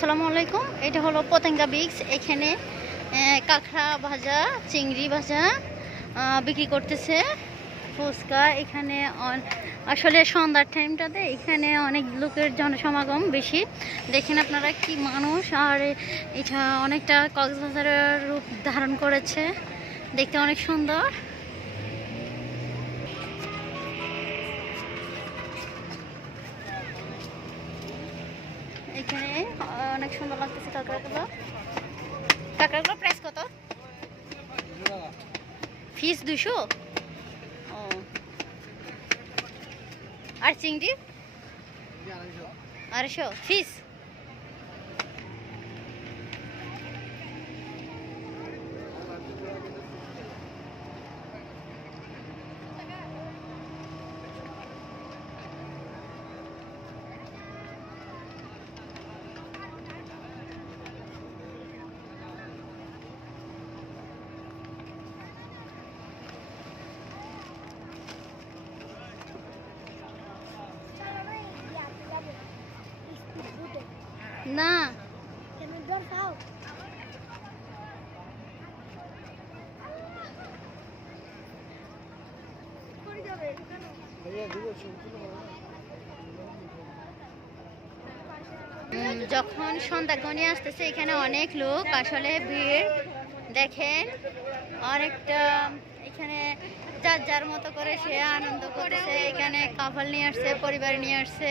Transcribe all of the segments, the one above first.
আসসালামু আলাইকুম। এটা হলো পতেঙ্গা বিক্স। এখানে কাঁকড়া ভাজা, চিংড়ি ভাজা বিক্রি করতেছে ফুচকা। এখানে আসলে সন্ধ্যার টাইমটাতে এখানে অনেক লোকের জনসমাগম বেশি। দেখেন আপনারা কি মানুষ। আর এটা অনেকটা কক্সবাজারের রূপ ধারণ করেছে। দেখতে অনেক সুন্দর। এখানে অনেক সুন্দর লাগতেছে কাঁকড়াগুলো কাঁকড়াগুলো প্রাইস কত? ফিস দুশো ও। আর চিংড়ি? আড়াইশো। ফিস না। যখন সন্ধ্যা ঘনিয়ে আসতেছে, এখানে অনেক লোক, আসলে ভিড়। দেখেন, অনেকটা, এখানে যার যার মতো করে সে আনন্দ করতেছে। এখানে কাপল নিয়ে আসছে, পরিবার নিয়ে আসছে।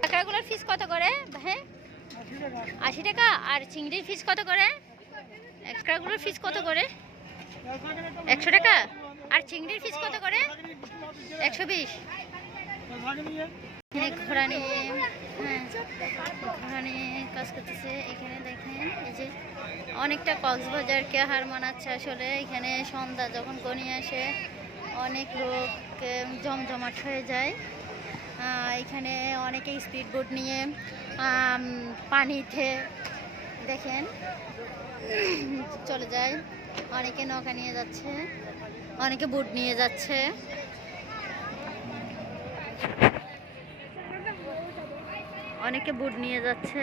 কাঁকড়াগুলোর ফিস কত করে? হ্যাঁ? আশি টাকা? আর চিংড়ির ফিস কত করে? কাঁকড়াগুলোর ফিস কত করে? একশো টাকা? আর চিংড়ির ফিস কত করে? একশো বিশ? এখানে ঘোড়া নিয়ে হ্যাঁ ঘোড়া নিয়ে কাজ করতেছে। এখানে দেখেন, এই যে অনেকটা কক্সবাজারকে হার মানাচ্ছে আসলে। এখানে সন্ধ্যা যখন গনিয়ে আসে, অনেক লোক জমজমাট হয়ে যায়। এখানে অনেকে স্পিড বোট নিয়ে পানিতে দেখেন। চলে যায়। অনেকে নৌকা নিয়ে যাচ্ছে, অনেকে বুট নিয়ে যাচ্ছে। অনেকে বুট নিয়ে যাচ্ছে।